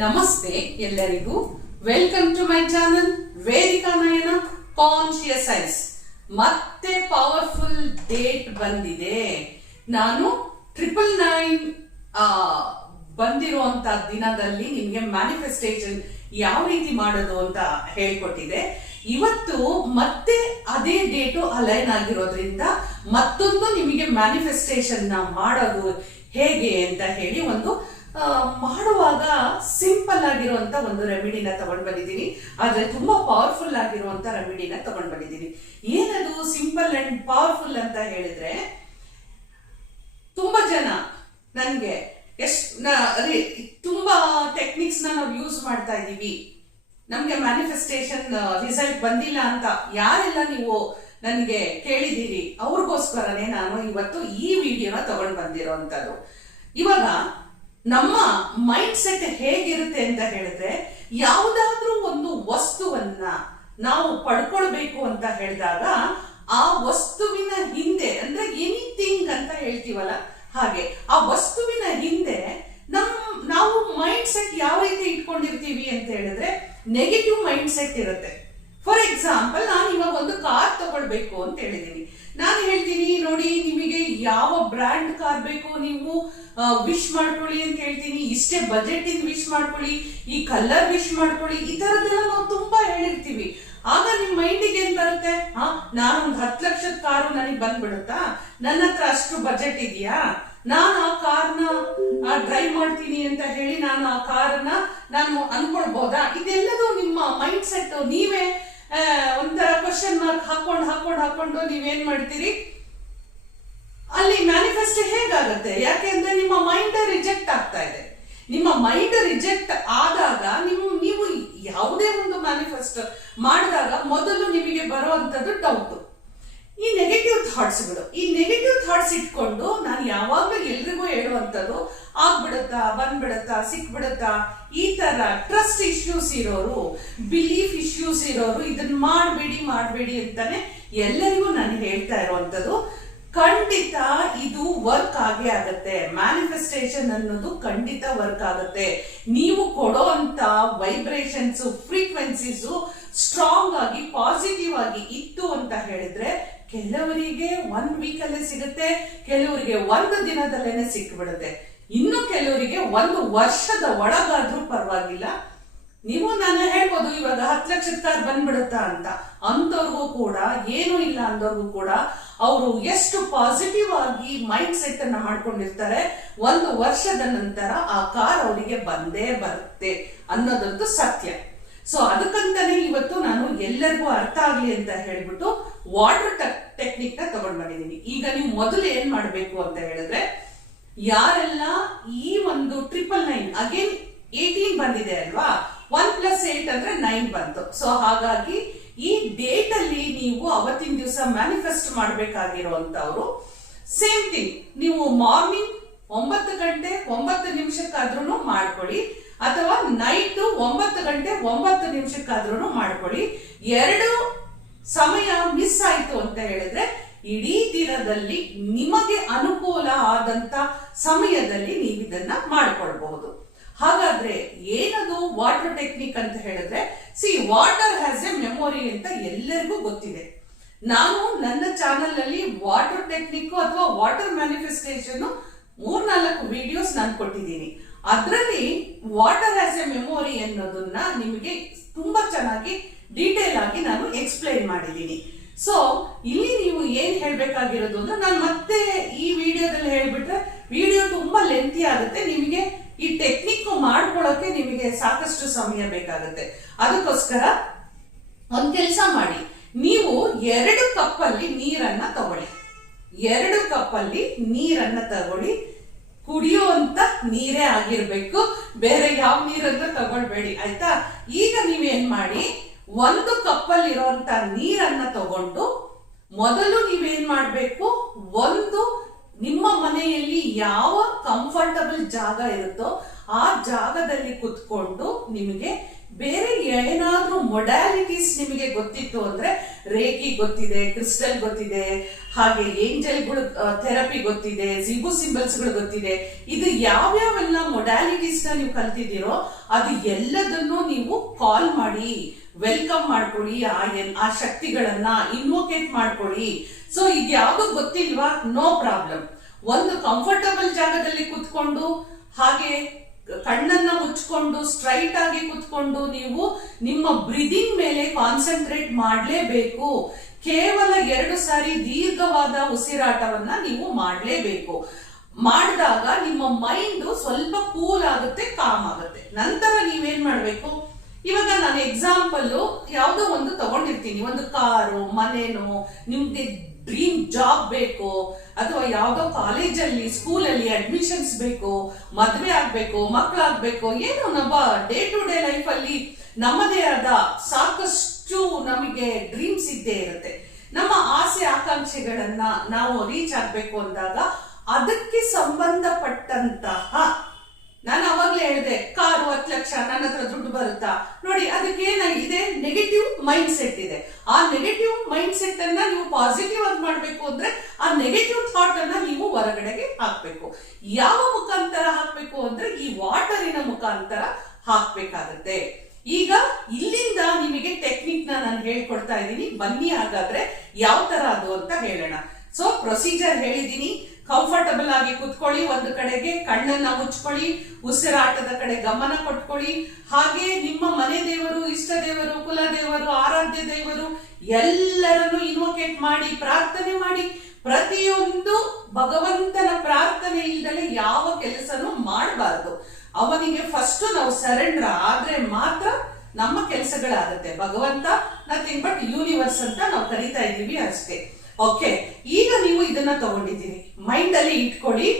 ನಮಸ್ತೆ ಎಲ್ಲರಿಗೂ. Welcome to my channel Vedika Nayana conscious science. ಮತ್ತೆ ಪವರ್ಫುಲ್ ಡೇಟ್ ಬಂದಿದೆ. ನಾನು 999 ಬಂದಿರುವಂತ ದಿನದಲ್ಲಿ ನಿಮ್ಗೆ ಮ್ಯಾನಿಫೆಸ್ಟೇಷನ್ ಯಾವ ರೀತಿ ಮಾಡೋದು ಅಂತ ಹೇಳ್ಕೊಟ್ಟಿದೆ. ಇವತ್ತು ಮತ್ತೆ ಅದೇ ಡೇಟು ಅಲೈನ್ ಆಗಿರೋದ್ರಿಂದ ಮತ್ತೊಂದು ನಿಮಗೆ ಮ್ಯಾನಿಫೆಸ್ಟೇಷನ್ ನ ಮಾಡೋದು ಹೇಗೆ ಅಂತ ಹೇಳಿ ಒಂದು ಮಾಡುವಾಗ ಸಿಂಪಲ್ ಆಗಿರುವಂತ ಒಂದು ರೆಮಿಡಿನ ತಗೊಂಡ್ ಬಂದಿದ್ದೀನಿ. ಆದ್ರೆ ತುಂಬಾ ಪವರ್ಫುಲ್ ಆಗಿರುವಂತ ರೆಮಿಡಿನ ತಗೊಂಡ್ ಬಂದಿದ್ದೀನಿ. ಏನದು ಸಿಂಪಲ್ ಅಂಡ್ ಪವರ್ಫುಲ್ ಅಂತ ಹೇಳಿದ್ರೆ, ತುಂಬಾ ಜನ ನನ್ಗೆ ತುಂಬಾ ಟೆಕ್ನಿಕ್ಸ್ ನಾವು ಯೂಸ್ ಮಾಡ್ತಾ ಇದೀವಿ, ನಮ್ಗೆ ಮ್ಯಾನಿಫೆಸ್ಟೇಷನ್ ರಿಸಲ್ಟ್ ಬಂದಿಲ್ಲ ಅಂತ ಯಾರೆಲ್ಲ ನೀವು ನನಗೆ ಕೇಳಿದೀರಿ, ಅವ್ರಿಗೋಸ್ಕರನೇ ನಾನು ಇವತ್ತು ಈ ವಿಡಿಯೋನ ತಗೊಂಡ್ ಬಂದಿರೋಂಥದ್ದು. ಇವಾಗ ನಮ್ಮ ಮೈಂಡ್ ಸೆಟ್ ಹೇಗಿರುತ್ತೆ ಅಂತ ಹೇಳಿದ್ರೆ, ಯಾವುದಾದ್ರೂ ಒಂದು ವಸ್ತುವನ್ನ ನಾವು ಪಡ್ಕೊಳ್ಬೇಕು ಅಂತ ಹೇಳಿದಾಗ ಆ ವಸ್ತುವಿನ ಹಿಂದೆ, ಅಂದ್ರೆ ಎನಿಥಿಂಗ್ ಅಂತ ಹೇಳ್ತೀವಲ್ಲ ಹಾಗೆ, ಆ ವಸ್ತುವಿನ ಹಿಂದೆ ನಾವು ಮೈಂಡ್ ಸೆಟ್ ಯಾವ ರೀತಿ ಇಟ್ಕೊಂಡಿರ್ತೀವಿ ಅಂತ ಹೇಳಿದ್ರೆ ನೆಗೆಟಿವ್ ಮೈಂಡ್ ಸೆಟ್ ಇರುತ್ತೆ. ಫಾರ್ ಎಕ್ಸಾಂಪಲ್, ನಾನು ಇವಾಗ ಒಂದು ಕಾರ್ ತಗೊಳ್ಬೇಕು ಅಂತ ಹೇಳಿದೀನಿ. ನಾನು ಹೇಳ್ತೀನಿ, ನೋಡಿ ನಿಮಗೆ ಯಾವ ಬ್ರ್ಯಾಂಡ್ ಕಾರ್ ಬೇಕು ನೀವು ವಿಶ್ ಮಾಡ್ಕೊಳ್ಳಿ ಅಂತ ಹೇಳ್ತೀನಿ. ಇಷ್ಟೇ ಬಜೆಟ್ ಇಂದ ವಿಶ್ ಮಾಡ್ಕೊಳ್ಳಿ, ಈ ಕಲರ್ ವಿಶ್ ಮಾಡ್ಕೊಳ್ಳಿ, ಈ ತರದೆಲ್ಲ ನಾವು ತುಂಬಾ ಹೇಳಿರ್ತೀವಿ. ಆಗ ನಿಮ್ ಮೈಂಡಿಗೆ ಏನ್ ಬರುತ್ತೆ, ನಾನೊಂದು 10 ಲಕ್ಷದ ಕಾರು ನನಗೆ ಬಂದ್ಬಿಡುತ್ತಾ, ನನ್ನ ಹತ್ರ ಅಷ್ಟು ಬಜೆಟ್ ಇದೆಯಾ, ನಾನು ಆ ಕಾರ್ನ ಡ್ರೈವ್ ಮಾಡ್ತೀನಿ ಅಂತ ಹೇಳಿ ನಾನು ಆ ಕಾರ್ನ ನಾನು ಅನ್ಕೊಳ್ಬಹುದಾ? ಇದೆಲ್ಲದೂ ನಿಮ್ಮ ಮೈಂಡ್ ಸೆಟ್. ನೀವೇ ಒಂಥರ ಕ್ವಶನ್ ಮಾರ್ಕ್ ಹಾಕೊಂಡು ನೀವೇನ್ ಮಾಡ್ತೀರಿ, ಅಲ್ಲಿ ಮ್ಯಾನಿಫೆಸ್ಟ್ ಹೇಗಾಗುತ್ತೆ? ಯಾಕೆಂದ್ರೆ ನಿಮ್ಮ ಮೈಂಡ್ ರಿಜೆಕ್ಟ್ ಆಗ್ತಾ ಇದೆ. ನಿಮ್ಮ ಮೈಂಡ್ ರಿಜೆಕ್ಟ್ ಆದಾಗ ನೀವು ಯಾವುದೇ ಒಂದು ಮ್ಯಾನಿಫೆಸ್ಟ್ ಮಾಡಿದಾಗ ಮೊದಲು ನಿಮಗೆ ಬರುವಂತದ್ದು ಡೌಟ್, ಈ ನೆಗೆಟಿವ್ ಥಾಟ್ಸ್ಗಳು. ಈ ನೆಗೆಟಿವ್ ಥಾಟ್ಸ್ ಇಟ್ಕೊಂಡು ನಾನು ಯಾವಾಗ್ಲೂ ಎಲ್ರಿಗೂ ಹೇಳುವಂಥದ್ದು, ಆಗ್ಬಿಡುತ್ತಾ, ಬಂದ್ಬಿಡುತ್ತಾ, ಸಿಕ್ಬಿಡುತ್ತಾ, ಈ ತರ ಟ್ರಸ್ಟ್ ಇಶ್ಯೂಸ್ ಇರೋರು, ಬಿಲೀಫ್ ಇಶ್ಯೂಸ್ ಇರೋರು ಇದನ್ನ ಮಾಡಬೇಡಿ ಅಂತಾನೆ ಎಲ್ಲರಿಗೂ ನಾನು ಹೇಳ್ತಾ ಇರುವಂತದ್ದು. ಖಂಡಿತ ಇದು ವರ್ಕ್ ಆಗೇ ಆಗತ್ತೆ. ಮ್ಯಾನಿಫೆಸ್ಟೇಷನ್ ಅನ್ನೋದು ಖಂಡಿತ ವರ್ಕ್ ಆಗುತ್ತೆ. ನೀವು ಕೊಡೋಂತ ವೈಬ್ರೇಷನ್ಸ್, ಫ್ರೀಕ್ವೆನ್ಸೀಸ್ ಸ್ಟ್ರಾಂಗ್ ಆಗಿ ಪಾಸಿಟಿವ್ ಆಗಿ ಇತ್ತು ಅಂತ ಹೇಳಿದ್ರೆ, ಕೆಲವರಿಗೆ 1 ವೀಕ್ ಅಲ್ಲೇ ಸಿಗುತ್ತೆ, ಕೆಲವರಿಗೆ 1 ದಿನದಲ್ಲೇನೆ ಸಿಕ್ಬಿಡುತ್ತೆ, ಇನ್ನು ಕೆಲವರಿಗೆ 1 ವರ್ಷದ ಒಳಗಾದ್ರೂ ಪರವಾಗಿಲ್ಲ. ನೀವು ನಾನು ಹೇಳ್ಬೋದು ಇವಾಗ 10 ಲಕ್ಷದ ಕಾರ್ ಬಂದ್ಬಿಡುತ್ತಾ ಅಂತ. ಅಂತವ್ರಿಗೂ ಕೂಡ, ಏನೂ ಇಲ್ಲ ಅಂದವ್ರಿಗೂ ಕೂಡ, ಅವರು ಎಷ್ಟು ಪಾಸಿಟಿವ್ ಆಗಿ ಮೈಂಡ್ ಸೆಟ್ ಅನ್ನ ಮಾಡ್ಕೊಂಡಿರ್ತಾರೆ, 1 ವರ್ಷದ ನಂತರ ಆ ಕಾರ್ ಅವರಿಗೆ ಬಂದೇ ಬರುತ್ತೆ ಅನ್ನೋದಂತೂ ಸತ್ಯ. ಸೊ ಅದಕ್ಕಂತಾನೆ ಇವತ್ತು ನಾನು ಎಲ್ಲರಿಗೂ ಅರ್ಥ ಆಗ್ಲಿ ಅಂತ ಹೇಳ್ಬಿಟ್ಟು ವಾಟರ್ ಟೆಕ್ನಿಕ್ ನ ತಗೊಂಡ್ ಬಂದಿದ್ದೀನಿ. ಈಗ ನೀವು ಮೊದಲು ಏನ್ ಮಾಡ್ಬೇಕು ಅಂತ ಹೇಳಿದ್ರೆ, ಯಾರೆಲ್ಲ ಈ ಒಂದು 999 ಅಗೇನ್ 18 ಬಂದಿದೆ ಅಲ್ವಾ, 1 + 8 ಅಂದ್ರೆ 9 ಬಂತು. ಸೊ ಹಾಗಾಗಿ ಈ ಡೇಟ್ ಅಲ್ಲಿ ನೀವು ಅವತ್ತಿನ ದಿವಸ ಮ್ಯಾನಿಫೆಸ್ಟ್ ಮಾಡ್ಬೇಕಾಗಿರುವಂತವ್ರು, ಸೇಮ್ ಥಿಂಗ್, ನೀವು ಮಾರ್ನಿಂಗ್ 9 ಗಂಟೆ 9 ನಿಮಿಷಕ್ಕಾದ್ರೂ ಮಾಡ್ಕೊಳ್ಳಿ, ಅಥವಾ ನೈಟ್ 9 ಗಂಟೆ 9 ನಿಮಿಷಕ್ಕಾದ್ರೂ ಮಾಡ್ಕೊಳ್ಳಿ. 2 ಸಮಯ ಮಿಸ್ ಆಯ್ತು ಅಂತ ಹೇಳಿದ್ರೆ ಇಡೀ ದಿನದಲ್ಲಿ ನಿಮಗೆ ಅನುಕೂಲ ಆದಂತ ಸಮಯದಲ್ಲಿ ನೀವು ಇದನ್ನ ಮಾಡ್ಕೊಳ್ಬಹುದು. ಹಾಗಾದ್ರೆ ಏನದು ವಾಟರ್ ಟೆಕ್ನಿಕ್ ಅಂತ ಹೇಳಿದ್ರೆ, ವಾಟರ್ ಹ್ಯಾಸ್ ಎ ಮೆಮೊರಿ ಅಂತ ಎಲ್ಲರಿಗೂ ಗೊತ್ತಿದೆ. ನಾನು ನನ್ನ ಚಾನೆಲ್ ಅಲ್ಲಿ ವಾಟರ್ ಟೆಕ್ನಿಕ್ ಅಥವಾ ವಾಟರ್ ಮ್ಯಾನಿಫೆಸ್ಟೇಷನ್ 3-4 ವಿಡಿಯೋಸ್ ನಾನು ಕೊಟ್ಟಿದ್ದೀನಿ. ಅದರಲ್ಲಿ ವಾಟರ್ ಹ್ಯಾಸ್ ಎ ಮೆಮೊರಿ ಅನ್ನೋದನ್ನ ನಿಮಗೆ ತುಂಬಾ ಚೆನ್ನಾಗಿ ಡೀಟೇಲ್ ಆಗಿ ನಾನು ಎಕ್ಸ್ಪ್ಲೈನ್ ಮಾಡಿದ್ದೀನಿ. ಸೊ ಇಲ್ಲಿ ನೀವು ಏನ್ ಹೇಳ್ಬೇಕಾಗಿರೋದು ಅಂದ್ರೆ, ನಾನು ಮತ್ತೆ ಈ ವಿಡಿಯೋದಲ್ಲಿ ಹೇಳ್ಬಿಟ್ರೆ ವಿಡಿಯೋ ತುಂಬಾ ಲೆಂತಿ ಆಗುತ್ತೆ, ನಿಮಗೆ ಈ ಟೆಕ್ನಿಕ್ ಮಾಡ್ಕೊಳ್ಳೋಕೆ ನಿಮಗೆ ಸಾಕಷ್ಟು ಸಮಯ ಬೇಕಾಗುತ್ತೆ. ಅದಕ್ಕೋಸ್ಕರ ಒಂದ್ ಕೆಲಸ ಮಾಡಿ, ನೀವು 2 ಕಪ್ಪಲ್ಲಿ ನೀರನ್ನ ತಗೊಳ್ಳಿ. 2 ಕಪ್ಪಲ್ಲಿ ನೀರನ್ನ ತಗೊಳ್ಳಿ, ಕುಡಿಯುವಂತ ನೀರೇ ಆಗಿರ್ಬೇಕು, ಬೇರೆ ಯಾವ ನೀರನ್ನ ತಗೊಳ್ಬೇಡಿ, ಆಯ್ತಾ? ಈಗ ನೀವೇನ್ ಮಾಡಿ, 1 ಕಪ್ಪಲ್ಲಿ ಇರುವಂತ ನೀರನ್ನ ತಗೊಂಡು ಮೊದಲು ನೀವೇನ್ ಮಾಡ್ಬೇಕು, ಒಂದು ನಿಮ್ಮ ಮನೆಯಲ್ಲಿ ಯಾವ ಕಂಫರ್ಟಬಲ್ ಜಾಗ ಇರುತ್ತೋ ಆ ಜಾಗದಲ್ಲಿ ಕುತ್ಕೊಂಡು ನಿಮಗೆ ಬೇರೆ ಏನಾದ್ರೂ ಮೊಡಾಲಿಟೀಸ್ ನಿಮಗೆ ಗೊತ್ತಿತ್ತು ಅಂದ್ರೆ, ರೇಖಿ ಗೊತ್ತಿದೆ, ಕ್ರಿಸ್ಟಲ್ ಗೊತ್ತಿದೆ, ಹಾಗೆ ಏಂಜಲ್ಗಳು ಥೆರಪಿ ಗೊತ್ತಿದೆ, ಜಿಬು ಸಿಂಬಲ್ಸ್ ಗಳು ಗೊತ್ತಿದೆ, ಇದು ಯಾವ್ಯಾವೆಲ್ಲ ಮೊಡಾಲಿಟೀಸ್ ನ ನೀವು ಕಲ್ತಿದ್ದೀರೋ ಅದು ಎಲ್ಲದನ್ನು ನೀವು ಕಾಲ್ ಮಾಡಿ ವೆಲ್ಕಮ್ ಮಾಡ್ಕೊಳ್ಳಿ, ಆ ಶಕ್ತಿಗಳನ್ನ ಇನ್ವೋಕೇಟ್ ಮಾಡ್ಕೊಳ್ಳಿ. ಸೊ ಇದ್ಯಾವುದು ಗೊತ್ತಿಲ್ವಾ, ನೋ ಪ್ರಾಬ್ಲಮ್. ಒಂದು ಕಂಫರ್ಟಬಲ್ ಜಾಗದಲ್ಲಿ ಕುತ್ಕೊಂಡು, ಹಾಗೆ ಕಣ್ಣನ್ನ ಮುಚ್ಕೊಂಡು ಸ್ಟ್ರೈಟ್ ಆಗಿ ಕುತ್ಕೊಂಡು ನೀವು ನಿಮ್ಮ ಬ್ರೀದಿಂಗ್ ಮೇಲೆ ಕಾನ್ಸಂಟ್ರೇಟ್ ಮಾಡಲೇಬೇಕು. ಕೇವಲ 2 ಸಾರಿ ದೀರ್ಘವಾದ ಉಸಿರಾಟವನ್ನ ನೀವು ಮಾಡಲೇಬೇಕು. ಮಾಡಿದಾಗ ನಿಮ್ಮ ಮೈಂಡ್ ಸ್ವಲ್ಪ ಕೂಲ್ ಆಗುತ್ತೆ, ಕಾಮ್ ಆಗುತ್ತೆ. ನಂತರ ನೀವೇನ್ ಮಾಡ್ಬೇಕು, ಇವಾಗ ನಾನು ಎಕ್ಸಾಂಪಲ್ ಯಾವುದೋ ಒಂದು ತಗೊಂಡಿರ್ತೀನಿ, ಒಂದು ಕಾರು, ಮನೇನೋ, ನಿಮ್ಗೆ ಡ್ರೀಮ್ ಜಾಬ್ ಬೇಕು, ಅಥವಾ ಯಾವ್ದೋ ಕಾಲೇಜಲ್ಲಿ ಸ್ಕೂಲಲ್ಲಿ ಅಡ್ಮಿಷನ್ಸ್ ಬೇಕು, ಮದ್ವೆ ಆಗ್ಬೇಕು, ಮಕ್ಕಳಾಗ್ಬೇಕು, ಏನೋ ನಮ್ಮ ಡೇ ಟು ಡೇ ಲೈಫ್ ಅಲ್ಲಿ ನಮ್ಮದೇ ಆದ ಸಾಕಷ್ಟು ನಮಗೆ ಡ್ರೀಮ್ಸ್ ಇದ್ದೇ ಇರುತ್ತೆ. ನಮ್ಮ ಆಸೆ ಆಕಾಂಕ್ಷೆಗಳನ್ನ ನಾವು ರೀಚ್ ಆಗ್ಬೇಕು ಅಂದಾಗ ಅದಕ್ಕೆ ಸಂಬಂಧಪಟ್ಟಂತಹ, ನಾನು ಅವಾಗ್ಲೇ ಹೇಳಿದೆ, ಕಾರು 10 ಲಕ್ಷ, ನನ್ನ ಹತ್ರ ದುಡ್ಡು ಬರುತ್ತಾ ನೋಡಿ, ಅದಕ್ಕೆ ಏನಾಗಿದೆ, ನೆಗೆಟಿವ್ ಮೈಂಡ್ ಸೆಟ್ ಇದೆ. ಆ ನೆಗೆಟಿವ್ ಮೈಂಡ್ ಸೆಟ್ ಅನ್ನ ನೀವು ಪಾಸಿಟಿವ್ ಆಗಿ ಮಾಡ್ಬೇಕು ಅಂದ್ರೆ ಆ ನೆಗೆಟಿವ್ ಥಾಟ್ ಅನ್ನ ನೀವು ಹೊರಗಡೆಗೆ ಹಾಕ್ಬೇಕು. ಯಾವ ಮುಖಾಂತರ ಹಾಕ್ಬೇಕು ಅಂದ್ರೆ ಈ ವಾಟರಿನ ಮುಖಾಂತರ ಹಾಕ್ಬೇಕಾಗತ್ತೆ. ಈಗ ಇಲ್ಲಿಂದ ನಿಮಗೆ ಟೆಕ್ನಿಕ್ ನಾನು ಹೇಳ್ಕೊಡ್ತಾ ಇದ್ದೀನಿ, ಬನ್ನಿ ಹಾಗಾದ್ರೆ ಯಾವ ತರ ಅದು ಅಂತ ಹೇಳೋಣ. ಸೊ ಪ್ರೊಸೀಜರ್ ಹೇಳಿದೀನಿ. ಕಂಫರ್ಟಬಲ್ ಆಗಿ ಕುತ್ಕೊಳ್ಳಿ, ಒಂದು ಕಡೆಗೆ ಕಣ್ಣನ್ನ ಮುಚ್ಕೊಳ್ಳಿ, ಉಸಿರಾಟದ ಕಡೆ ಗಮನ ಕೊಟ್ಕೊಳ್ಳಿ. ಹಾಗೆ ನಿಮ್ಮ ಮನೆ ದೇವರು, ಇಷ್ಟ ದೇವರು, ಕುಲ ದೇವರು, ಆರಾಧ್ಯ ದೇವರು ಎಲ್ಲರನ್ನು ಇನ್ವೋಕೇಟ್ ಮಾಡಿ ಪ್ರಾರ್ಥನೆ ಮಾಡಿ. ಪ್ರತಿಯೊಂದು ಭಗವಂತನ ಪ್ರಾರ್ಥನೆ ಇಲ್ಲದೆ ಯಾವ ಕೆಲಸನೂ ಮಾಡಬಾರದು. ಅವನಿಗೆ ಫಸ್ಟ್ ನಾವು ಸರೆಂಡರ್ ಆದ್ರೆ ಮಾತ್ರ ನಮ್ಮ ಕೆಲಸಗಳಾಗತ್ತೆ. ಭಗವಂತ ನಥಿಂಗ್ ಬಟ್ ಯೂನಿವರ್ಸ್ ಅಂತ ನಾವು ಕರೀತಾ ಇದೀವಿ ಅಷ್ಟೇ. ಓಕೆ, ಈಗ ನೀವು ಇದನ್ನ ತಗೊಂಡಿದ್ದೀರಿ, ಮೈಂಡ್ ಅಲ್ಲಿ ಇಟ್ಕೊಳ್ಳಿ.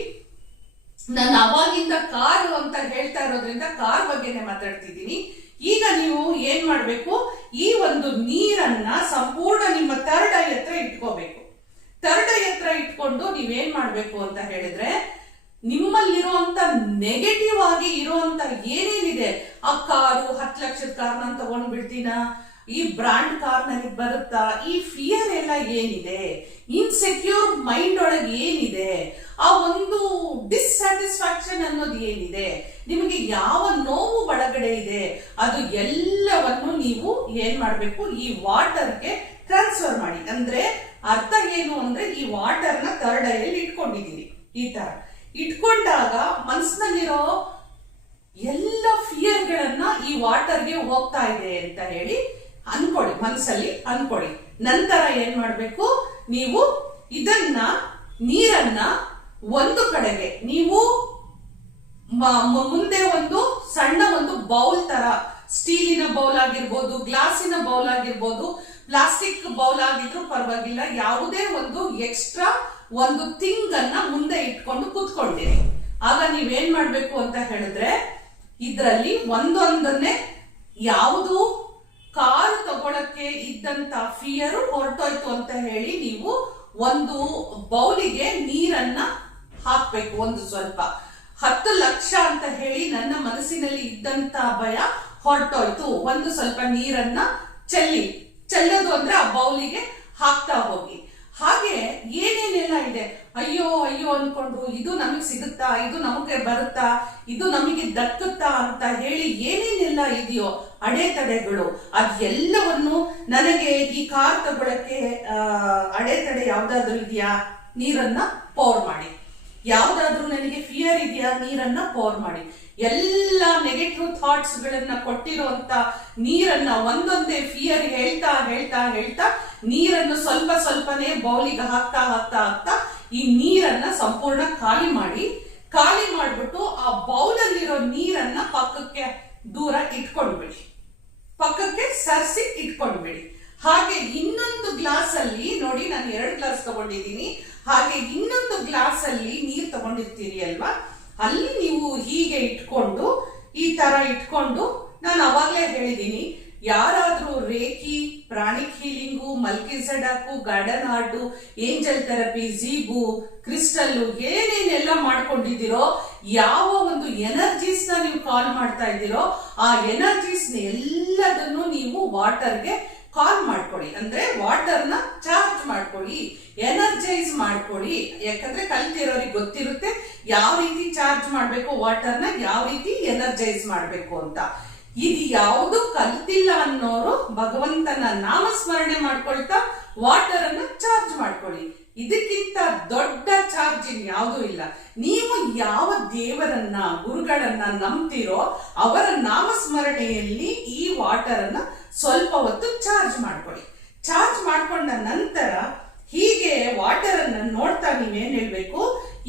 ನಾನು ಅವಾಗಿಂದ ಕಾರು ಅಂತ ಹೇಳ್ತಾ ಇರೋದ್ರಿಂದ ಕಾರ್ ಬಗ್ಗೆನೆ ಮಾತಾಡ್ತಿದ್ದೀನಿ. ಈಗ ನೀವು ಏನ್ ಮಾಡ್ಬೇಕು, ಈ ಒಂದು ನೀರನ್ನ ಸಂಪೂರ್ಣ ನಿಮ್ಮ ಥರ್ಡ್ ಐ ಹತ್ರ ಇಟ್ಕೋಬೇಕು. ಥರ್ಡ್ ಐ ಹತ್ರ ಇಟ್ಕೊಂಡು ನೀವೇನ್ ಮಾಡ್ಬೇಕು ಅಂತ ಹೇಳಿದ್ರೆ, ನಿಮ್ಮಲ್ಲಿರುವಂತ ನೆಗೆಟಿವ್ ಆಗಿ ಇರುವಂತ ಏನೇನಿದೆ, ಆ ಕಾರು 10 ಲಕ್ಷದ ಕಾರ್ ನಾನು ತಗೊಂಡ್ ಬಿಡ್ತೀನ, ಈ ಬ್ರಾಂಡ್ ಕಾರ್ ನನಗೆ ಬರುತ್ತಾ, ಈ ಫಿಯರ್ ಎಲ್ಲ ಏನಿದೆ, ಇನ್ಸೆಕ್ಯೂರ್ ಮೈಂಡ್ ಒಳಗೆ ಏನಿದೆ, ಆ ಒಂದು ಡಿಸ್ಸ್ಯಾಟಿಸ್ಫ್ಯಾಕ್ಷನ್ ಅನ್ನೋದು ಏನಿದೆ, ನಿಮಗೆ ಯಾವ ನೋವು ಒಳಗಡೆ ಇದೆ, ಅದು ಎಲ್ಲವನ್ನು ನೀವು ಏನ್ ಮಾಡ್ಬೇಕು, ಈ ವಾಟರ್ಗೆ ಟ್ರಾನ್ಸ್ಫರ್ ಮಾಡಿ. ಅಂದ್ರೆ ಅರ್ಥ ಏನು ಅಂದ್ರೆ, ಈ ವಾಟರ್ನ ಥರ್ಡ್ ಐಯಲ್ಲಿ ಇಟ್ಕೊಂಡಿದ್ದೀರಿ. ಈ ತರ ಇಟ್ಕೊಂಡಾಗ ಮನಸ್ಸಿನಲ್ಲಿರೋ ಎಲ್ಲ ಫಿಯರ್ಗಳನ್ನ ಈ ವಾಟರ್ಗೆ ಹೋಗ್ತಾ ಇದೆ ಅಂತ ಹೇಳಿ ಅನ್ಕೊಳ್ಳಿ, ಮನಸ್ಸಲ್ಲಿ ಅನ್ಕೊಳ್ಳಿ. ನಂತರ ಏನ್ ಮಾಡ್ಬೇಕು, ನೀವು ಇದನ್ನ ನೀರನ್ನ ಒಂದು ಕಡೆಗೆ ನೀವು ಮುಂದೆ ಒಂದು ಸಣ್ಣ ಒಂದು ಬೌಲ್ ತರ, ಸ್ಟೀಲಿನ ಬೌಲ್ ಆಗಿರ್ಬೋದು, ಗ್ಲಾಸಿನ ಬೌಲ್ ಆಗಿರ್ಬೋದು, ಪ್ಲಾಸ್ಟಿಕ್ ಬೌಲ್ ಆಗಿದ್ರು ಪರವಾಗಿಲ್ಲ, ಯಾವುದೇ ಒಂದು ಎಕ್ಸ್ಟ್ರಾ ಒಂದು ಥಿಂಗ್ ಅನ್ನ ಮುಂದೆ ಇಟ್ಕೊಂಡು ಕೂತ್ಕೊಂಡಿರಿ. ಆಗ ನೀವೇನ್ ಮಾಡ್ಬೇಕು ಅಂತ ಹೇಳಿದ್ರೆ, ಇದರಲ್ಲಿ ಒಂದೊಂದನ್ನೇ ಯಾವುದು ಕಾರು ತಗೊಳಕ್ಕೆ ಇದ್ದಂತ ಫಿಯರ್ ಹೊರಟೋಯ್ತು ಅಂತ ಹೇಳಿ ನೀವು ಒಂದು ಬೌಲಿಗೆ ನೀರನ್ನ ಹಾಕ್ಬೇಕು. ಒಂದು ಸ್ವಲ್ಪ 10 ಲಕ್ಷ ಅಂತ ಹೇಳಿ ನನ್ನ ಮನಸ್ಸಿನಲ್ಲಿ ಇದ್ದಂತ ಭಯ ಹೊರಟೋಯ್ತು, ಒಂದು ಸ್ವಲ್ಪ ನೀರನ್ನ ಚೆಲ್ಲೋದು ಅಂದ್ರೆ ಆ ಬೌಲಿಗೆ ಹಾಕ್ತಾ ಹೋಗಿ. ಹಾಗೆ ಏನೇನೆಲ್ಲ ಇದೆ, ಅಯ್ಯೋ ಅಯ್ಯೋ ಅನ್ಕೊಂಡ್ರು, ಇದು ನಮಗ್ ಸಿಗುತ್ತಾ, ಇದು ನಮಗೆ ಬರುತ್ತಾ, ಇದು ನಮಗೆ ದಕ್ಕುತ್ತಾ ಅಂತ ಹೇಳಿ ಏನೇನೆಲ್ಲ ಇದೆಯೋ ಅಡೆತಡೆಗಳು, ಅದೆಲ್ಲವನ್ನು ನನಗೆ ಈ ಕಾರ್ ತಗೊಳಕ್ಕೆ ಅಡೆತಡೆ ಯಾವ್ದಾದ್ರು ಇದೆಯಾ, ನೀರನ್ನ ಪೋರ್ ಮಾಡಿ. ಯಾವ್ದಾದ್ರು ನನಗೆ ಫಿಯರ್ ಇದೆಯಾ, ನೀರನ್ನ ಪೋರ್ ಮಾಡಿ. ಎಲ್ಲ ನೆಗೆಟಿವ್ ಥಾಟ್ಸ್ ಗಳನ್ನ ಕೊಟ್ಟಿರುವಂತ ನೀರನ್ನ ಒಂದೊಂದೇ ಫಿಯರ್ ಹೇಳ್ತಾ ಹೇಳ್ತಾ ಹೇಳ್ತಾ ನೀರನ್ನು ಸ್ವಲ್ಪ ಸ್ವಲ್ಪನೇ ಬೌಲಿಗೆ ಹಾಕ್ತಾ ಹಾಕ್ತಾ ಹಾಕ್ತಾ ಈ ನೀರನ್ನ ಸಂಪೂರ್ಣ ಖಾಲಿ ಮಾಡ್ಬಿಟ್ಟು ಆ ಬೌಲಲ್ಲಿರೋ ನೀರನ್ನ ಪಕ್ಕಕ್ಕೆ ದೂರ ಇಟ್ಕೊಂಡ್ಬಿಡಿ, ಪಕ್ಕಕ್ಕೆ ಸರಿಸಿ ಇಟ್ಕೊಂಡ್ಬಿಡಿ. ಹಾಗೆ ಇನ್ನೊಂದು ಗ್ಲಾಸ್ ಅಲ್ಲಿ ನೋಡಿ, ನಾನು 2 ಗ್ಲಾಸ್ ತಗೊಂಡಿದ್ದೀನಿ. ಹಾಗೆ ಇನ್ನೊಂದು ಗ್ಲಾಸ್ ಅಲ್ಲಿ ನೀರ್ ತಗೊಂಡಿರ್ತೀರಿ ಅಲ್ವಾ, ಅಲ್ಲಿ ನೀವು ಹೀಗೆ ಇಟ್ಕೊಂಡು, ಈ ತರ ಇಟ್ಕೊಂಡು, ನಾನು ಅವಾಗ್ಲೇ ಹೇಳಿದೀನಿ, ಯಾರಾದ್ರೂ reiki pranic healing, Melchizedek, garden art, angel therapy, Zibu, crystal ಏನೇನೆಲ್ಲ ಮಾಡ್ಕೊಂಡಿದ್ದೀರೋ, ಯಾವ ಒಂದು ಎನರ್ಜೀಸ್ ನ ನೀವು ಕಾಲ್ ಮಾಡ್ತಾ ಇದ್ದೀರೋ ಆ ಎನರ್ಜೀಸ್ ಎಲ್ಲದನ್ನು ನೀವು ವಾಟರ್ಗೆ ಕಾಲ್ ಮಾಡ್ಕೊಳ್ಳಿ. ಅಂದ್ರೆ ವಾಟರ್ ನ ಚಾರ್ಜ್ ಮಾಡ್ಕೊಳ್ಳಿ, ಎನರ್ಜೈಸ್ ಮಾಡ್ಕೊಳ್ಳಿ. ಯಾಕಂದ್ರೆ ಕಲ್ತಿರೋರಿಗೆ ಗೊತ್ತಿರುತ್ತೆ ಯಾವ ರೀತಿ ಚಾರ್ಜ್ ಮಾಡ್ಬೇಕು, ವಾಟರ್ ನ ಯಾವ ರೀತಿ ಎನರ್ಜೈಸ್ ಮಾಡ್ಬೇಕು ಅಂತ. ಇದು ಯಾವುದು ಕಲ್ತಿಲ್ಲ ಅನ್ನೋರು ಭಗವಂತನ ನಾಮಸ್ಮರಣೆ ಮಾಡ್ಕೊಳ್ತಾ ವಾಟರ್ ಅನ್ನ ಚಾರ್ಜ್ ಮಾಡ್ಕೊಳ್ಳಿ. ಇದಕ್ಕಿಂತ ದೊಡ್ಡ ಚಾರ್ಜ್ ಯಾವುದು ಇಲ್ಲ. ನೀವು ಯಾವ ದೇವರನ್ನ, ಗುರುಗಳನ್ನ ನಂಬ್ತಿರೋ ಅವರ ನಾಮಸ್ಮರಣೆಯಲ್ಲಿ ಈ ವಾಟರ್ ಅನ್ನ ಸ್ವಲ್ಪ ಹೊತ್ತು ಚಾರ್ಜ್ ಮಾಡ್ಕೊಳ್ಳಿ. ಚಾರ್ಜ್ ಮಾಡ್ಕೊಂಡ ನಂತರ ಹೀಗೆ ವಾಟರ್ ಅನ್ನ ನೋಡ್ತಾ ನೀವೇನ್ ಹೇಳ್ಬೇಕು,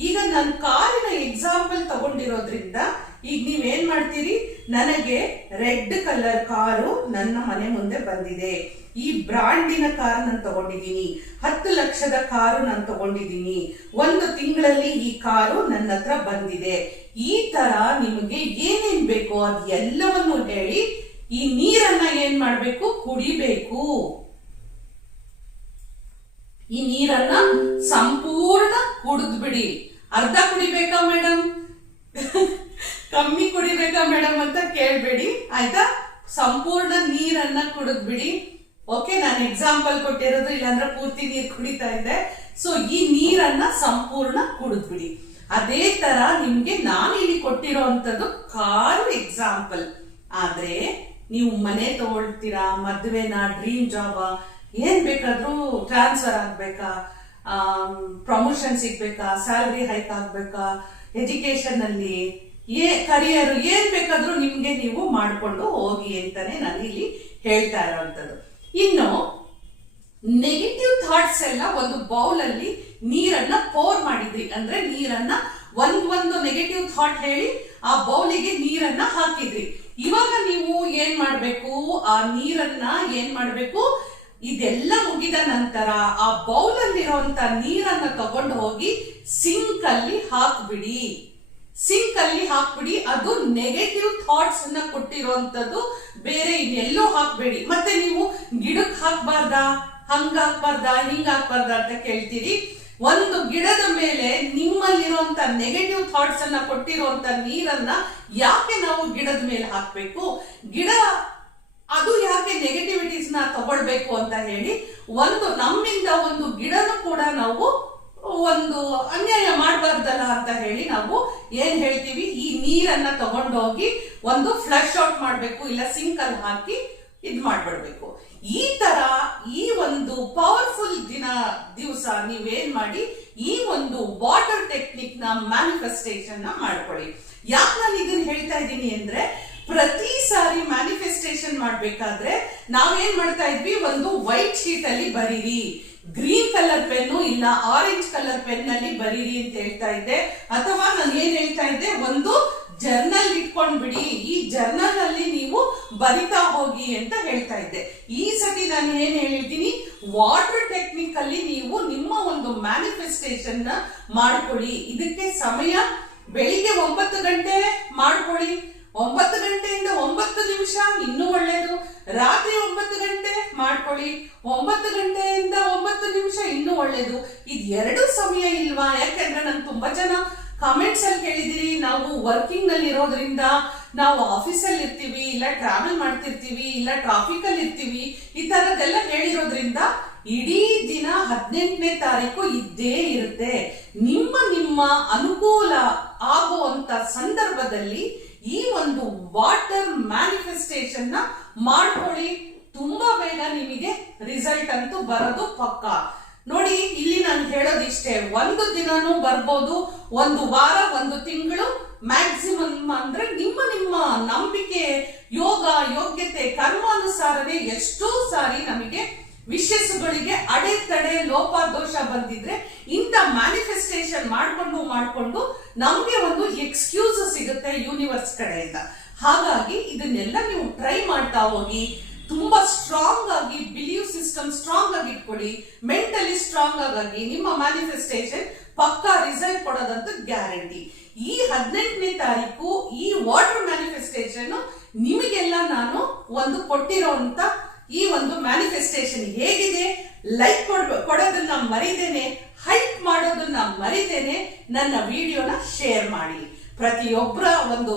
ಈಗ ನಾನು ಕಾರಿನ ಎಕ್ಸಾಂಪಲ್ ತಗೊಂಡಿರೋದ್ರಿಂದ ಈಗ ನೀವೇನ್ ಮಾಡ್ತೀರಿ, ನನಗೆ ರೆಡ್ ಕಲರ್ ಕಾರು ನನ್ನ ಮನೆ ಮುಂದೆ ಬಂದಿದೆ, ಈ ಬ್ರಾಂಡಿನ ಕಾರ್ ನಾನು ತಗೊಂಡಿದ್ದೀನಿ, 10 ಲಕ್ಷದ ಕಾರು ನಾನು ತಗೊಂಡಿದ್ದೀನಿ, 1 ತಿಂಗಳಲ್ಲಿ ಈ ಕಾರು ನನ್ನ ಹತ್ರ ಬಂದಿದೆ. ಈ ತರ ನಿಮಗೆ ಏನೇನ್ ಬೇಕೋ ಅದು ಎಲ್ಲವನ್ನು ಹೇಳಿ ಈ ನೀರನ್ನ ಏನ್ ಮಾಡ್ಬೇಕು, ಕುಡಿಬೇಕು. ಈ ನೀರನ್ನ ಸಂಪೂರ್ಣ ಕುಡಿದ್ಬಿಡಿ. ಅರ್ಧ ಕುಡಿಬೇಕಾ ಮೇಡಮ್, ಕಮ್ಮಿ ಕುಡಿಬೇಕಾ ಮೇಡಮ್ ಅಂತ ಕೇಳ್ಬೇಡಿ ಆಯ್ತಾ. ಸಂಪೂರ್ಣ ನೀರನ್ನ ಕುಡಿದ್ಬಿಡಿ. ಓಕೆ, ನಾನು ಎಕ್ಸಾಂಪಲ್ ಕೊಟ್ಟಿರೋದು, ಇಲ್ಲಾಂದ್ರೆ ಪೂರ್ತಿ ನೀರು ಕುಡಿತಾ ಇದ್ದೆ. ಸೊ ಈ ನೀರನ್ನ ಸಂಪೂರ್ಣ ಕುಡಿದ್ಬಿಡಿ. ಅದೇ ತರ ನಿಮ್ಗೆ ನಾನು ಇಲ್ಲಿ ಕೊಟ್ಟಿರೋ ಅಂತದ್ದು ಕಾರು ಎಕ್ಸಾಂಪಲ್. ಆದ್ರೆ ನೀವು ಮನೆ ತಗೊಳ್ತೀರಾ, ಮದ್ವೆನಾ, ಡ್ರೀಮ್ ಜಾಬ್, ಏನ್ ಬೇಕಾದ್ರೂ ಟ್ರಾನ್ಸ್ಫರ್ ಆಗ್ಬೇಕಾ, ಪ್ರಮೋಷನ್ ಸಿಗ್ಬೇಕಾ, ಸ್ಯಾಲರಿ ಹೈಕ್ ಆಗ್ಬೇಕಾ, ಎಜುಕೇಶನ್ ಅಲ್ಲಿ ಕರಿಯರ್ ಏನ್ ಬೇಕಾದ್ರೂ ನಿಮ್ಗೆ ನೀವು ಮಾಡ್ಕೊಂಡು ಹೋಗಿ ಅಂತಾನೆ ನಾನು ಇಲ್ಲಿ ಹೇಳ್ತಾ ಇರೋಂಥದ್ದು. ಇನ್ನು ನೆಗೆಟಿವ್ ಥಾಟ್ಸ್ ಎಲ್ಲ ಒಂದು ಬೌಲ್ ಅಲ್ಲಿ ನೀರನ್ನ ಪೋರ್ ಮಾಡಿದ್ರಿ ಅಂದ್ರೆ ನೀರನ್ನ ಒಂದು ನೆಗೆಟಿವ್ ಥಾಟ್ ಹೇಳಿ ಆ ಬೌಲಿಗೆ ನೀರನ್ನ ಹಾಕಿದ್ರಿ. ಇವಾಗ ನೀವು ಏನ್ ಮಾಡ್ಬೇಕು, ಆ ನೀರನ್ನ ಏನ್ ಮಾಡ್ಬೇಕು, ಇದೆಲ್ಲ ಮುಗಿದ ನಂತರ ಆ ಬೌಲ್ ಅಲ್ಲಿರುವಂತ ನೀರನ್ನ ತಗೊಂಡು ಹೋಗಿ ಸಿಂಕ್ ಅಲ್ಲಿ ಹಾಕ್ಬಿಡಿ. ಸಿಂಕ್ ಅಲ್ಲಿ ಹಾಕ್ಬಿಡಿ. ಅದು ನೆಗೆಟಿವ್ ಥಾಟ್ಸ್ ಅನ್ನ ಕೊಟ್ಟಿರುವಂತದ್ದು, ಬೇರೆ ಇನ್ನೆಲ್ಲೋ ಹಾಕ್ಬೇಡಿ. ಮತ್ತೆ ನೀವು ಗಿಡಕ್ಕೆ ಹಾಕ್ಬಾರ್ದಾ, ಹಂಗ ಹಾಕ್ಬಾರ್ದಾ, ಹಿಂಗ ಹಾಕ್ಬಾರ್ದಾ ಅಂತ ಕೇಳ್ತೀರಿ. ಒಂದು ಗಿಡದ ಮೇಲೆ ನಿಮ್ಮಲ್ಲಿರುವಂತ ನೆಗೆಟಿವ್ ಥಾಟ್ಸ್ ಅನ್ನ ಕೊಟ್ಟಿರುವಂತ ನೀರನ್ನ ಯಾಕೆ ನಾವು ಗಿಡದ ಮೇಲೆ ಹಾಕ್ಬೇಕು, ಗಿಡ ಅದು ಯಾಕೆ ನೆಗೆಟಿವಿಟೀಸ್ ನ ತಗೊಳ್ಬೇಕು ಅಂತ ಹೇಳಿ ನಮ್ಮಿಂದ ಒಂದು ಗಿಡನು ಕೂಡ ನಾವು ಒಂದು ಅನ್ಯಾಯ ಮಾಡಬಾರ್ದಲ್ಲ ಅಂತ ಹೇಳಿ ನಾವು ಏನ್ ಹೇಳ್ತೀವಿ, ಈ ನೀರನ್ನ ತಗೊಂಡೋಗಿ ಒಂದು ಫ್ಲಶ್ ಔಟ್ ಮಾಡ್ಬೇಕು, ಇಲ್ಲ ಸಿಂಕ್ ಅಲ್ಲಿ ಹಾಕಿ ಇದ್ ಮಾಡ್ಬಿಡ್ಬೇಕು. ಈ ತರ ಈ ಒಂದು ಪವರ್ಫುಲ್ ದಿವಸ ನೀವೇನ್ ಮಾಡಿ, ಈ ಒಂದು ವಾಟರ್ ಟೆಕ್ನಿಕ್ ನ ಮ್ಯಾನಿಫೆಸ್ಟೇಷನ್ ನ ಮಾಡ್ಕೊಳ್ಳಿ. ಯಾಕೆ ನಾನು ಇದನ್ನ ಹೇಳ್ತಾ ಇದ್ದೀನಿ ಅಂದ್ರೆ, ಪ್ರತಿ ಸಾರಿ ಮ್ಯಾನಿಫೆಸ್ಟೇಷನ್ ಮಾಡ್ಬೇಕಾದ್ರೆ ನಾವೇನ್ ಮಾಡ್ತಾ ಇದ್ವಿ, ಒಂದು ವೈಟ್ ಶೀಟ್ ಅಲ್ಲಿ ಬರೀರಿ, ಗ್ರೀನ್ ಕಲರ್ ಪೆನ್ನು ಇಲ್ಲ ಆರೆಂಜ್ ಕಲರ್ ಪೆನ್ ಅಲ್ಲಿ ಬರೀರಿ ಅಂತ ಹೇಳ್ತಾ ಇದ್ದೆ. ಅಥವಾ ನಾನು ಏನ್ ಹೇಳ್ತಾ ಇದ್ದೆ, ಒಂದು ಜರ್ನಲ್ ಇಟ್ಕೊಂಡ್ಬಿಡಿ, ಈ ಜರ್ನಲ್ ಅಲ್ಲಿ ನೀವು ಬರಿತಾ ಹೋಗಿ ಅಂತ ಹೇಳ್ತಾ ಇದ್ದೆ. ಈ ಸತಿ ನಾನು ಏನ್ ಹೇಳಿದ್ದೀನಿ, ವಾಟರ್ ಟೆಕ್ನಿಕ್ ಅಲ್ಲಿ ನೀವು ನಿಮ್ಮ ಒಂದು ಮ್ಯಾನಿಫೆಸ್ಟೇಷನ್ ನ ಮಾಡ್ಕೊಳ್ಳಿ. ಇದಕ್ಕೆ ಸಮಯ ಬೆಳಿಗ್ಗೆ 9 ಗಂಟೆ ಮಾಡ್ಕೊಳ್ಳಿ. 9 ಗಂಟೆಯಿಂದ 9 ನಿಮಿಷ ಇನ್ನೂ ಒಳ್ಳೇದು. ರಾತ್ರಿ 9 ಗಂಟೆ ಮಾಡ್ಕೊಳ್ಳಿ. 9 ಗಂಟೆಯಿಂದ 9 ನಿಮಿಷ ಇನ್ನೂ ಒಳ್ಳೇದು. ಇದು 2 ಸಮಯ ಇಲ್ವಾ? ಯಾಕಂದ್ರೆ ನಾನು ತುಂಬಾ ಜನ ಕಮೆಂಟ್ಸ್ ಅಲ್ಲಿ ಕೇಳಿದಿರಿ, ನಾವು ವರ್ಕಿಂಗ್ ನಲ್ಲಿ ಇರೋದ್ರಿಂದ ನಾವು ಆಫೀಸಲ್ಲಿ ಇರ್ತೀವಿ, ಇಲ್ಲ ಟ್ರಾವೆಲ್ ಮಾಡ್ತಿರ್ತೀವಿ, ಇಲ್ಲ ಟ್ರಾಫಿಕ್ ಅಲ್ಲಿ ಇರ್ತೀವಿ, ಈ ತರದೆಲ್ಲ ಹೇಳಿರೋದ್ರಿಂದ ಇಡೀ ದಿನ 18ನೇ ತಾರೀಕು ಇದ್ದೇ ಇರುತ್ತೆ. ನಿಮ್ಮ ಅನುಕೂಲ ಆಗುವಂತ ಸಂದರ್ಭದಲ್ಲಿ ಈ ಒಂದು ವಾಟರ್ ಮ್ಯಾನಿಫೆಸ್ಟೇಷನ್ ನ ಮಾಡ್ಕೊಳ್ಳಿ. ತುಂಬಾ ಬೇಗ ನಿಮಗೆ ರಿಸಲ್ಟ್ ಅಂತೂ ಬರೋದು ಪಕ್ಕ. ನೋಡಿ, ಇಲ್ಲಿ ನಾನು ಹೇಳೋದಿಷ್ಟೇ, 1 ದಿನನೂ ಬರ್ಬೋದು, 1 ವಾರ, 1 ತಿಂಗಳು ಮ್ಯಾಕ್ಸಿಮಮ್. ಅಂದ್ರೆ ನಿಮ್ಮ ನಂಬಿಕೆ, ಯೋಗ, ಯೋಗ್ಯತೆ, ಕರ್ಮಾನುಸಾರನೇ ಎಷ್ಟೋ ಸಾರಿ ನಮಗೆ ವಿಶೇಷಗಳಿಗೆ ಅಡೆತಡೆ, ಲೋಪ, ದೋಷ ಬಂದಿದ್ರೆ ಇಂಥ ಮ್ಯಾನಿಫೆಸ್ಟೇಷನ್ ಮಾಡ್ಕೊಂಡು ನಮ್ಗೆ ಒಂದು ಎಕ್ಸ್ಕ್ಯೂಸ್ ಸಿಗುತ್ತೆ ಯೂನಿವರ್ಸ್ ಕಡೆಯಿಂದ. ಹಾಗಾಗಿ ಇದನ್ನೆಲ್ಲ ನೀವು ಟ್ರೈ ಮಾಡ್ತಾ ಹೋಗಿ. ತುಂಬಾ ಸ್ಟ್ರಾಂಗ್ ಆಗಿ ಬಿಲೀವ್ ಸಿಸ್ಟಮ್ ಸ್ಟ್ರಾಂಗ್ ಆಗಿ ಇಟ್ಕೊಳ್ಳಿ, ಮೆಂಟಲಿ ಸ್ಟ್ರಾಂಗ್ ಆಗಿ ನಿಮ್ಮ ಮ್ಯಾನಿಫೆಸ್ಟೇಷನ್ ಪಕ್ಕಾ ರಿಸಲ್ಟ್ ಕೊಡೋದಂತ ಗ್ಯಾರಂಟಿ. ಈ 18ನೇ ತಾರೀಕು ಈ ವಾಟರ್ ಮ್ಯಾನಿಫೆಸ್ಟೇಷನ್ ನಿಮಗೆಲ್ಲ ನಾನು ಒಂದು ಕೊಟ್ಟಿರೋಂತ ಈ ಒಂದು ಮ್ಯಾನಿಫೆಸ್ಟೇಷನ್ ಹೇಗಿದೆ, ಲೈಕ್ ಕೊಡೋದನ್ನ ಮರಿದೇನೆ, ಹೈಪ್ ಮಾಡೋದನ್ನ ಮರಿದೇನೆ ನನ್ನ ವಿಡಿಯೋನ ಶೇರ್ ಮಾಡಿ. ಪ್ರತಿಯೊಬ್ಬರ ಒಂದು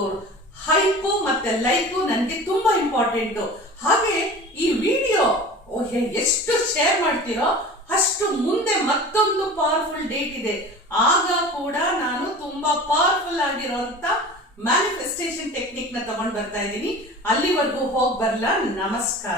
ಹೈಪು ಮತ್ತೆ ಲೈಕು ನನಗೆ ತುಂಬಾ ಇಂಪಾರ್ಟೆಂಟ್. ಹಾಗೆ ಈ ವಿಡಿಯೋ ಎಷ್ಟು ಶೇರ್ ಮಾಡ್ತೀರೋ ಅಷ್ಟು ಮುಂದೆ ಮತ್ತೊಂದು ಪವರ್ಫುಲ್ ಡೇಟ್ ಇದೆ, ಆಗ ಕೂಡ ನಾನು ತುಂಬಾ ಪವರ್ಫುಲ್ ಆಗಿರುವಂತ ಮ್ಯಾನಿಫೆಸ್ಟೇಷನ್ ಟೆಕ್ನಿಕ್ ನ ತಗೊಂಡ್ ಬರ್ತಾ ಇದ್ದೀನಿ. ಅಲ್ಲಿವರೆಗೂ ಹೋಗ್ ಬರಲ್ಲ. ನಮಸ್ಕಾರ.